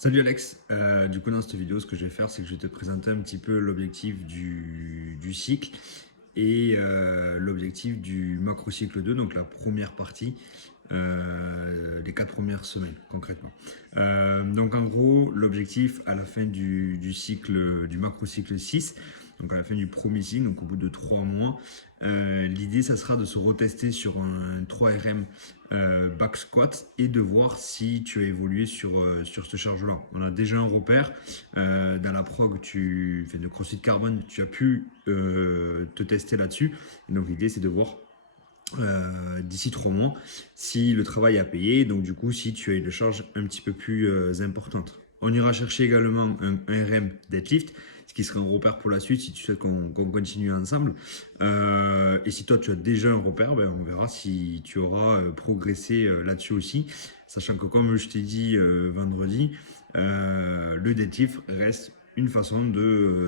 Salut Alex. Du coup dans cette vidéo ce que je vais faire c'est que je vais te présenter un petit peu l'objectif du cycle et l'objectif du macro cycle 2, donc la première partie, les 4 premières semaines concrètement. Donc en gros l'objectif à la fin du cycle du macro cycle 6, donc à la fin du premier cycle, donc au bout de 3 mois, l'idée ça sera de se retester sur un 3RM back squat et de voir si tu as évolué sur ce charge-là. On a déjà un repère. Dans la prog tu fais de CrossFit Carbone, tu as pu te tester là-dessus. Et donc l'idée c'est de voir d'ici 3 mois si le travail a payé, donc du coup si tu as une charge un petit peu plus importante. On ira chercher également un RM deadlift, ce qui serait un repère pour la suite si tu souhaites qu'on continue ensemble. Et si toi tu as déjà un repère, ben, on verra si tu auras progressé là-dessus aussi, sachant que comme je t'ai dit vendredi, le deadlift reste une façon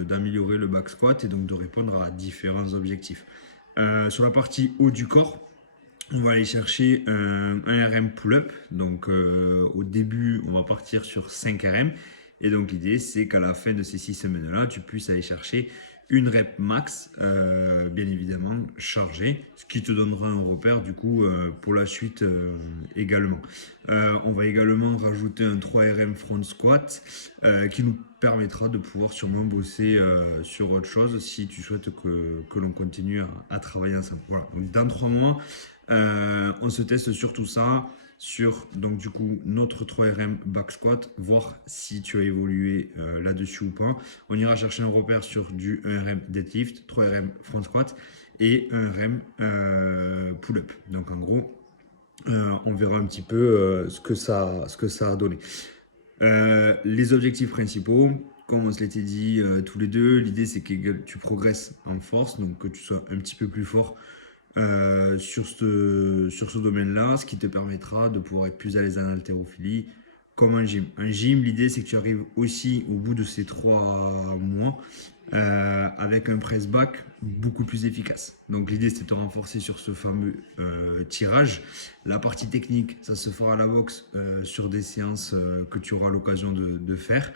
d'améliorer le back squat et donc de répondre à différents objectifs. Sur la partie haut du corps, on va aller chercher un RM pull-up. Donc au début, on va partir sur 5 RM. Et donc l'idée, c'est qu'à la fin de ces 6 semaines-là, tu puisses aller chercher une rep max, bien évidemment chargée, ce qui te donnera un repère du coup pour la suite également. On va également rajouter un 3RM front squat qui nous permettra de pouvoir sûrement bosser sur autre chose si tu souhaites que l'on continue à travailler ensemble. Voilà, donc dans 3 mois, on se teste sur tout ça, sur donc du coup notre 3RM back squat, voir si tu as évolué là-dessus ou pas. On ira chercher un repère sur du 1RM deadlift, 3RM front squat et 1RM pull-up. Donc en gros, on verra un petit peu ce que ça a donné. Les objectifs principaux, comme on se l'était dit tous les deux, l'idée c'est que tu progresses en force, donc que tu sois un petit peu plus fort sur ce domaine-là, ce qui te permettra de pouvoir être plus à l'aise en haltérophilie comme un gym. Un gym, l'idée c'est que tu arrives aussi au bout de ces 3 mois avec un press back beaucoup plus efficace. Donc l'idée c'est de te renforcer sur ce fameux tirage. La partie technique, ça se fera à la boxe sur des séances que tu auras l'occasion de faire.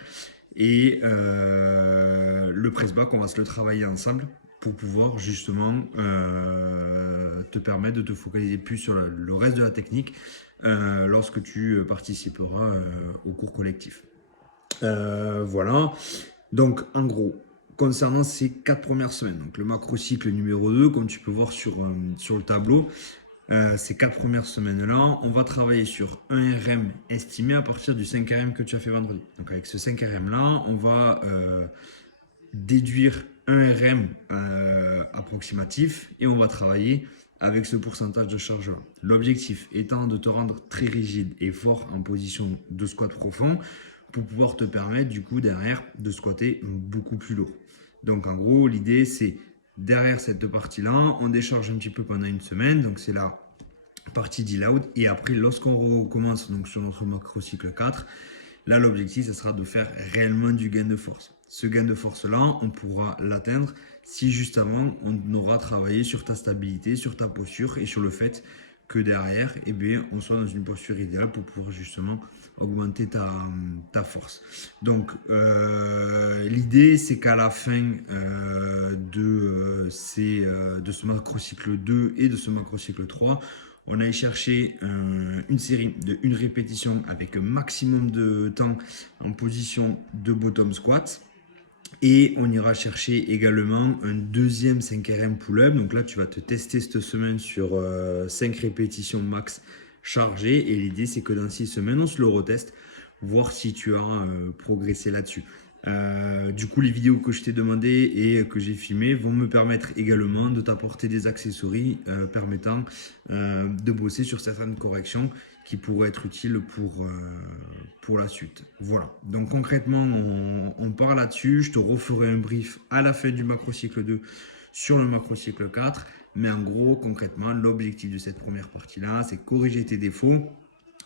Et le press back, on va se le travailler ensemble pour pouvoir justement te permettre de te focaliser plus sur le reste de la technique lorsque tu participeras au cours collectif. Voilà. Donc, en gros, concernant ces 4 premières semaines, donc le macro cycle numéro 2, comme tu peux voir sur le tableau, ces 4 premières semaines-là, on va travailler sur un RM estimé à partir du 5 RM que tu as fait vendredi. Donc, avec ce 5 RM-là, on va déduire un RM approximatif et on va travailler avec ce pourcentage de charge-là. L'objectif étant de te rendre très rigide et fort en position de squat profond pour pouvoir te permettre du coup derrière de squatter beaucoup plus lourd. Donc en gros, l'idée c'est derrière cette partie-là, on décharge un petit peu pendant une semaine, donc c'est la partie deal-out. Et après, lorsqu'on recommence donc sur notre macro cycle 4, là l'objectif, ce sera de faire réellement du gain de force. Ce gain de force-là, on pourra l'atteindre si juste avant, on aura travaillé sur ta stabilité, sur ta posture et sur le fait que derrière, eh bien, on soit dans une posture idéale pour pouvoir justement augmenter ta force. Donc, l'idée, c'est qu'à la fin de ce macro-cycle 2 et de ce macro-cycle 3, on aille chercher une série de une répétition avec un maximum de temps en position de bottom squat. Et on ira chercher également un deuxième 5RM pull-up. Donc là, tu vas te tester cette semaine sur 5 répétitions max chargées. Et l'idée, c'est que dans 6 semaines, on se le reteste, voir si tu as progressé là-dessus. Du coup, les vidéos que je t'ai demandé et que j'ai filmées vont me permettre également de t'apporter des accessoires permettant de bosser sur certaines corrections qui pourraient être utiles pour la suite. Voilà, donc concrètement, on part là-dessus. Je te referai un brief à la fin du macro-cycle 2 sur le macro-cycle 4. Mais en gros, concrètement, l'objectif de cette première partie-là, c'est corriger tes défauts,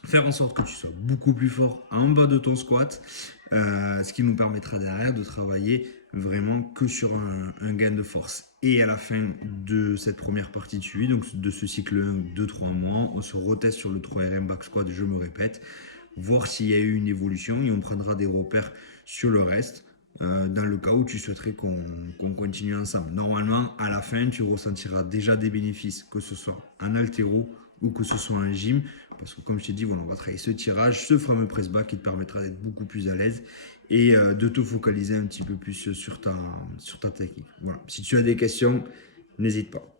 faire en sorte que tu sois beaucoup plus fort en bas de ton squat, ce qui nous permettra derrière de travailler vraiment que sur un gain de force. Et à la fin de cette première partie de suivi, donc de ce cycle 2-3 mois, on se reteste sur le 3RM back squat, je me répète, voir s'il y a eu une évolution et on prendra des repères sur le reste dans le cas où tu souhaiterais qu'on continue ensemble. Normalement, à la fin, tu ressentiras déjà des bénéfices, que ce soit en haltéro ou que ce soit en gym, parce que comme je t'ai dit, voilà, on va travailler ce tirage, ce fameux press back qui te permettra d'être beaucoup plus à l'aise et de te focaliser un petit peu plus sur ta technique. Voilà. Si tu as des questions, n'hésite pas.